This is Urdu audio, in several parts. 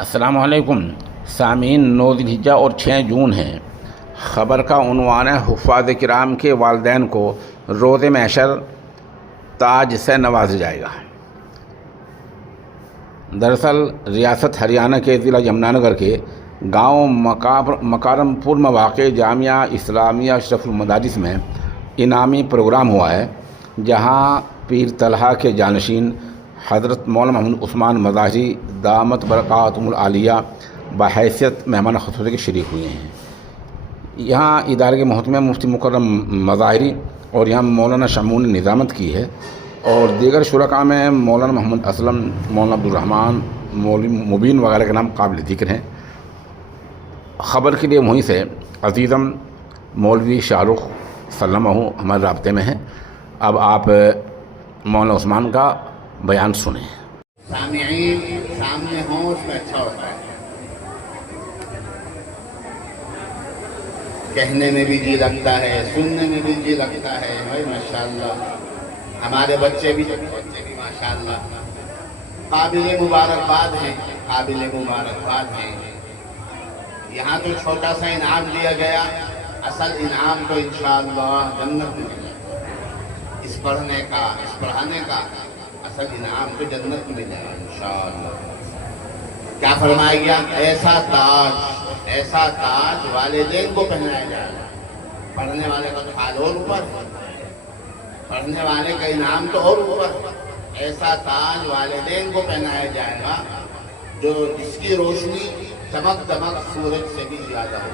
السلام علیکم سامعین، 9 ذی الحجہ اور 6 جون ہے۔ خبر کا عنوان ہے حفاظ کرام کے والدین کو روز محشر تاج سے نوازا جائے گا۔ دراصل ریاست ہریانہ کے ضلع یمنا نگر کے گاؤں مکارم پور میں واقع جامعہ اسلامیہ اشرف المدارس میں انعامی پروگرام ہوا ہے، جہاں پیر طلحہ کے جانشین حضرت مولانا محمد عثمان مظاہری دامت برکاتہم العالیہ بحیثیت مہمان خصوصی کے شریک ہوئے ہیں۔ یہاں ادارے کے محتمہ مفتی مکرم مظاہری اور یہاں مولانا شمعون نے نظامت کی ہے، اور دیگر شرکاء میں مولانا محمد اسلم، مولانا عبدالرحمن، مولوی مبین وغیرہ کے نام قابل ذکر ہیں۔ خبر کے لیے وہیں سے عزیزم مولوی شاہ رخ سلمہ ہمارے رابطے میں ہیں۔ اب آپ مولانا عثمان کا بیان سنیں۔ سامعین سامنے ہوں اس میں اچھا ہوتا ہے، کہنے میں بھی جی لگتا ہے، سننے میں بھی جی لگتا ہے۔ بھائی ماشاءاللہ ہمارے بچے بھی ماشاءاللہ قابل مبارکباد ہیں، قابل مبارکباد ہیں۔ یہاں تو چھوٹا سا انعام دیا گیا، اصل انعام تو انشاءاللہ جنت میں ملے گا۔ اس پڑھنے کا، اس پڑھانے کا اصل انعام تو جنت میں ملے گا انشاءاللہ۔ کیا فرمایا گیا؟ ایسا تاج والدین کو پہنایا جائے گا۔ پڑھنے والے کا تو حال اور اوپر ہے، پڑھنے والے کا انعام تو اور اوپر ہے۔ ایسا تاج والدین کو پہنایا جائے گا جو جس کی روشنی چمک دمک سورج سے بھی زیادہ ہو۔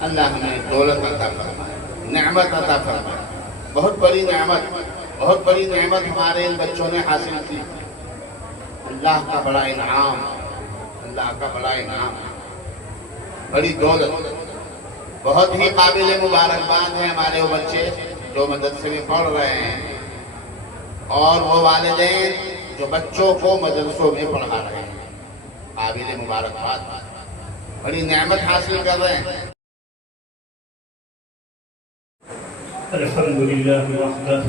اللہ ہمیں دولت عطا فرمائے، نعمت عطا فرمائے۔ بہت بڑی نعمت ہمارے ان بچوں نے حاصل کی۔ اللہ کا بڑا انعام، اللہ کا بڑا انعام، بڑی دولت۔ بہت ہی قابل مبارکباد ہیں ہمارے وہ بچے جو مدرسے میں پڑھ رہے ہیں، اور وہ والدین جو بچوں کو مدرسوں میں پڑھا رہے ہیں۔ قابل مبارکباد، بڑی نعمت حاصل کر رہے ہیں۔ الحمدللہ وحدہ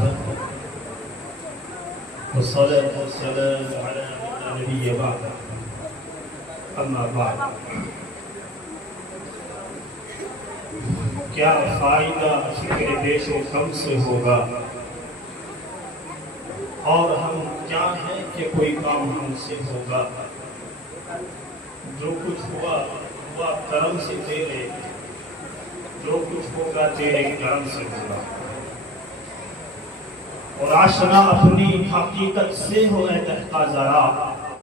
والصلاة والسلام على نبی بعد، اما بعد۔ کیا فائدہ فکر بیش و کم سے ہوگا، اور ہم کیا ہیں کہ کوئی کام ہم سے ہوگا۔ جو کچھ ہوا کرم سے تیرے، جو کچھ ہوگا تیرے کرم سے ہوگا۔ اور آشنا اپنی حقیقت سے ہو اے تحقیق ذرا،